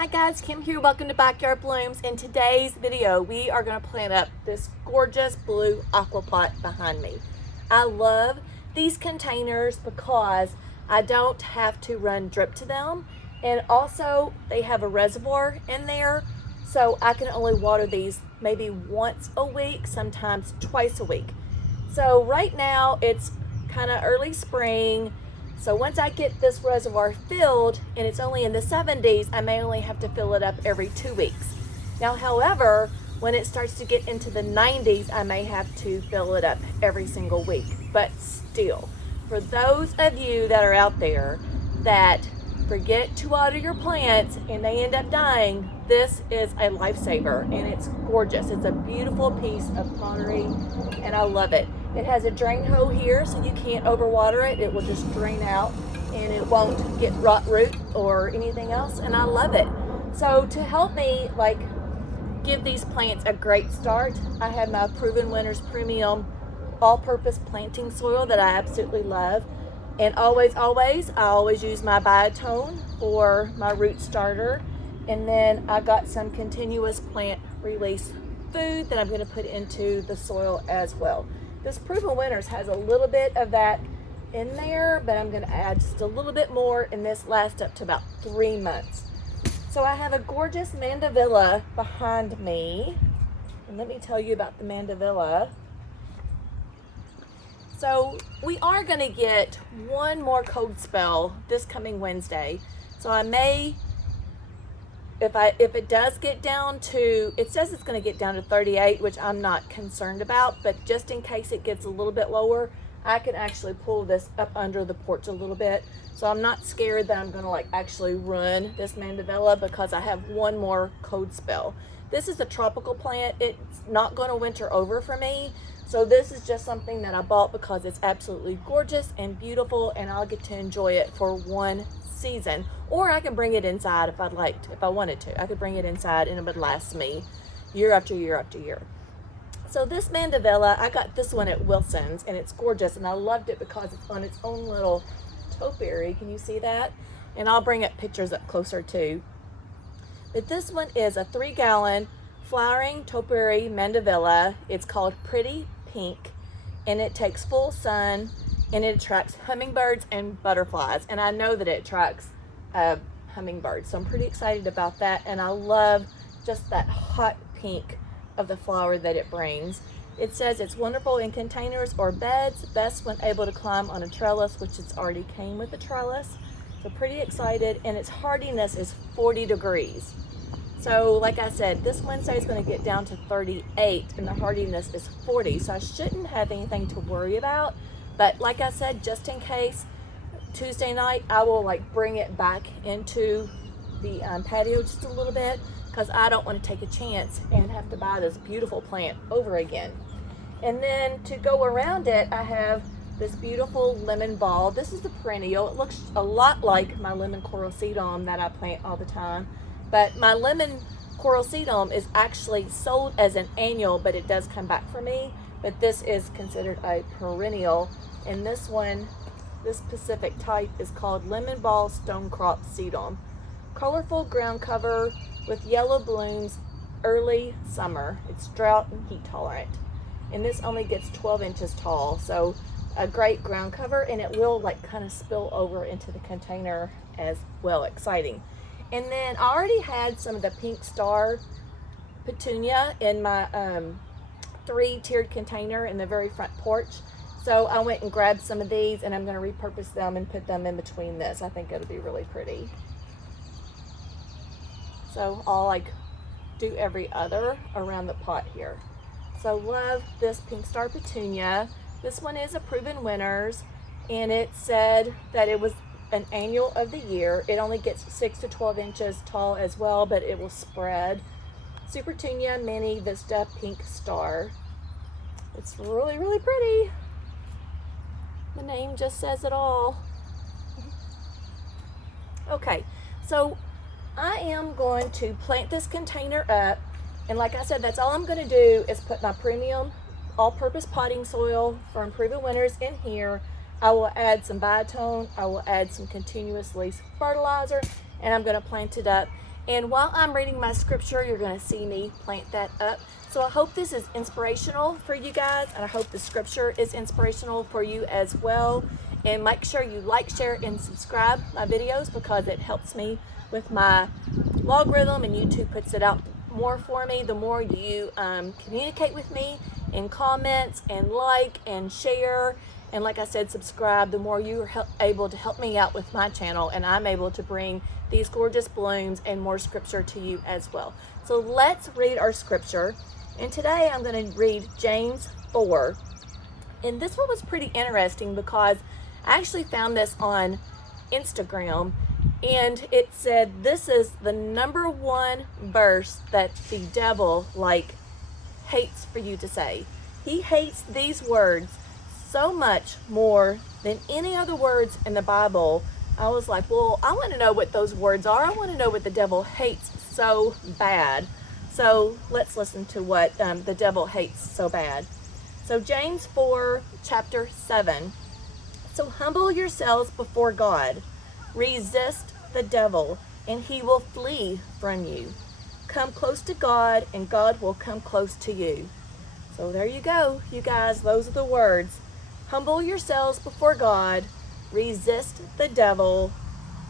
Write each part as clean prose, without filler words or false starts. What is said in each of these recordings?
Hi guys, Kim here. Welcome to Backyard Blooms. In today's video, we are going to plant up this gorgeous blue aqua pot behind me. I love these containers because I don't have to run drip to them, and also they have a reservoir in there, so I can only water these maybe once a week, sometimes twice a week. So right now it's kind of early spring. So once I get this reservoir filled, and it's only in the 70s, I may only have to fill it up every 2 weeks. Now, however, when it starts to get into the 90s, I may have to fill it up every single week. But still, for those of you that are out there that forget to water your plants and they end up dying, this is a lifesaver, and it's gorgeous. It's a beautiful piece of pottery, and I love it. It has a drain hole here, so you can't overwater it. It will just drain out, and it won't get rot root or anything else, and I love it. So to help me give these plants a great start, I have my Proven Winners Premium all-purpose planting soil that I absolutely love. And I always use my biotone for my root starter. And then I got some continuous plant release food that I'm going to put into the soil as well. This Proven Winners has a little bit of that in there, but I'm going to add just a little bit more, and this lasts up to about 3 months. So I have a gorgeous mandevilla behind me. And let me tell you about the mandevilla. So we are going to get one more cold spell this coming Wednesday. So I may, if it does get down to, it says it's going to get down to 38, which I'm not concerned about, but just in case it gets a little bit lower, I can actually pull this up under the porch a little bit. So I'm not scared that I'm going to actually run this mandevilla, because I have one more cold spell. This is a tropical plant. It's not going to winter over for me. So this is just something that I bought because it's absolutely gorgeous and beautiful, and I'll get to enjoy it for one season. Or I can bring it inside if I'd like to, if I wanted to. I could bring it inside and it would last me year after year after year. So this mandevilla, I got this one at Wilson's, and it's gorgeous, and I loved it because it's on its own little topiary. Can you see that? And I'll bring up pictures up closer too. But this one is a 3-gallon flowering topiary mandevilla. It's called Pretty Pink, and it takes full sun, and it attracts hummingbirds and butterflies, and I know that it attracts hummingbirds, so I'm pretty excited about that. And I love just that hot pink of the flower that it brings. It says it's wonderful in containers or beds, best when able to climb on a trellis, which it's already came with a trellis. So pretty excited, and its hardiness is 40 degrees. So like I said, this Wednesday is going to get down to 38, and the hardiness is 40. So I shouldn't have anything to worry about. But like I said, just in case, Tuesday night, I will bring it back into the patio just a little bit, because I don't want to take a chance and have to buy this beautiful plant over again. And then to go around it, I have this beautiful lemon ball. This is the perennial. It looks a lot like my lemon coral sedum that I plant all the time. But my lemon coral sedum is actually sold as an annual, but it does come back for me. But this is considered a perennial. And this one, this specific type, is called lemon ball stonecrop sedum. Colorful ground cover with yellow blooms early summer. It's drought and heat tolerant. And this only gets 12 inches tall. So a great ground cover, and it will kind of spill over into the container as well. Exciting. And then I already had some of the pink star petunia in my 3-tiered container in the very front porch. So I went and grabbed some of these, and I'm going to repurpose them and put them in between this. I think it'll be really pretty. So I'll do every other around the pot here. So love this pink star petunia. This one is a Proven Winners, and it said that it was an annual of the year. It only gets 6 to 12 inches tall as well, but it will spread. Supertunia Mini Vista Pink Star. It's really, really pretty. The name just says it all. Okay, so I am going to plant this container up, and like I said, that's all I'm going to do is put my premium all-purpose potting soil from Proven Winners in here. I will add some biotone, I will add some continuous release fertilizer, and I'm going to plant it up. And while I'm reading my scripture, you're going to see me plant that up. So I hope this is inspirational for you guys, and I hope the scripture is inspirational for you as well. And make sure you like, share, and subscribe my videos, because it helps me with my logarithm, and YouTube puts it out more for me. The more you communicate with me in comments and like and share, and like I said, subscribe, the more you are able to help me out with my channel, and I'm able to bring these gorgeous blooms and more scripture to you as well. So let's read our scripture. And today I'm going to read James 4. And this one was pretty interesting because I actually found this on Instagram, and it said this is the #1 verse that the devil hates for you to say. He hates these words so much more than any other words in the Bible. I was like, well, I want to know what those words are. I want to know what the devil hates so bad. So let's listen to what the devil hates so bad. So James 4, chapter 7. So humble yourselves before God. Resist the devil, and he will flee from you. Come close to God, and God will come close to you. So there you go, you guys. Those are the words. Humble yourselves before God, resist the devil,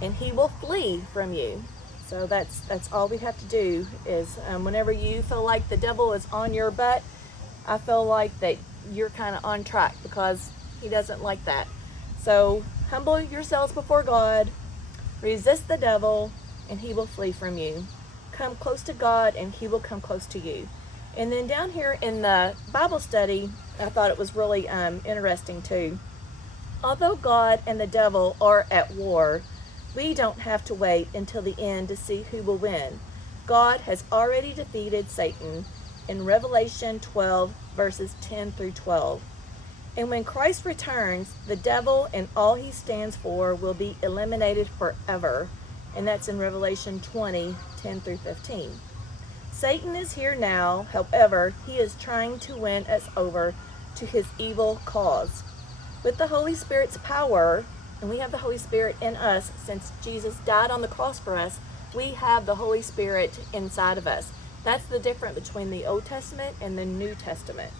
and he will flee from you. So that's all we have to do is whenever you feel like the devil is on your butt, I feel like that you're kind of on track, because he doesn't like that. So humble yourselves before God, resist the devil, and he will flee from you. Come close to God, and he will come close to you. And then down here in the Bible study, I thought it was really interesting too. Although God and the devil are at war, we don't have to wait until the end to see who will win. God has already defeated Satan in Revelation 12, verses 10 through 12. And when Christ returns, the devil and all he stands for will be eliminated forever. And that's in Revelation 20, 10 through 15. Satan is here now. However, he is trying to win us over to his evil cause. With the Holy Spirit's power, and we have the Holy Spirit in us since Jesus died on the cross for us, we have the Holy Spirit inside of us. That's the difference between the Old Testament and the New Testament.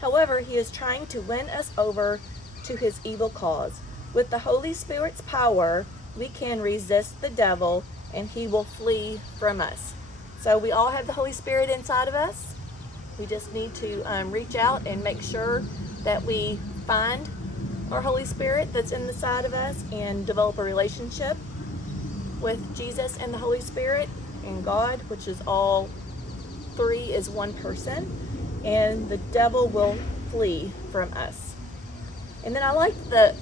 However, he is trying to win us over to his evil cause. With the Holy Spirit's power, we can resist the devil, and he will flee from us. So we all have the Holy Spirit inside of us. We just need to reach out and make sure that we find our Holy Spirit that's in the side of us and develop a relationship with Jesus and the Holy Spirit and God, which is all three is one person, and the devil will flee from us. And then I like the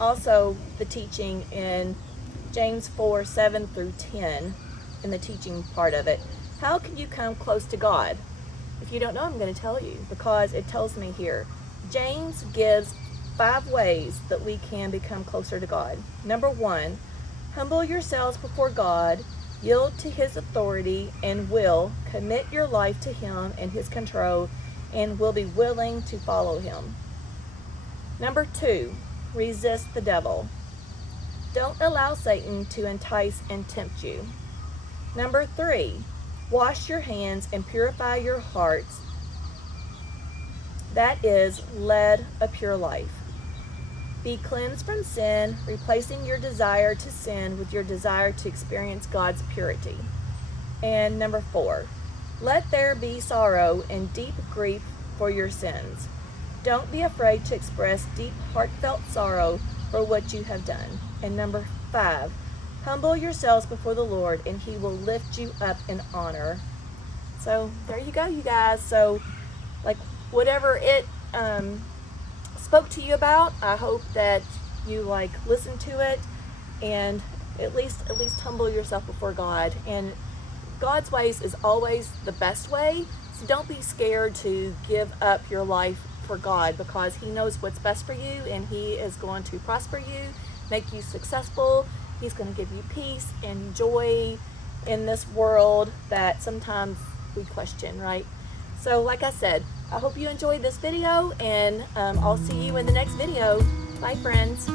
also the teaching in James 4, 7 through 10, in the teaching part of it. How can you come close to God? If you don't know, I'm going to tell you, because it tells me here. James gives 5 ways that we can become closer to God. Number 1, humble yourselves before God, yield to his authority, and will commit your life to him and his control, and will be willing to follow him. Number 2, resist the devil. Don't allow Satan to entice and tempt you. Number 3, wash your hands and purify your hearts. That is, lead a pure life. Be cleansed from sin, replacing your desire to sin with your desire to experience God's purity. And number 4, let there be sorrow and deep grief for your sins. Don't be afraid to express deep, heartfelt sorrow for what you have done. And number 5, humble yourselves before the Lord, and he will lift you up in honor. So there you go, you guys. So whatever it spoke to you about, I hope that you listen to it, and at least humble yourself before God. And God's ways is always the best way. So don't be scared to give up your life for God, because he knows what's best for you, and he is going to prosper you, make you successful. He's going to give you peace and joy in this world that sometimes we question, right? So like I said, I hope you enjoyed this video, and I'll see you in the next video. Bye, friends.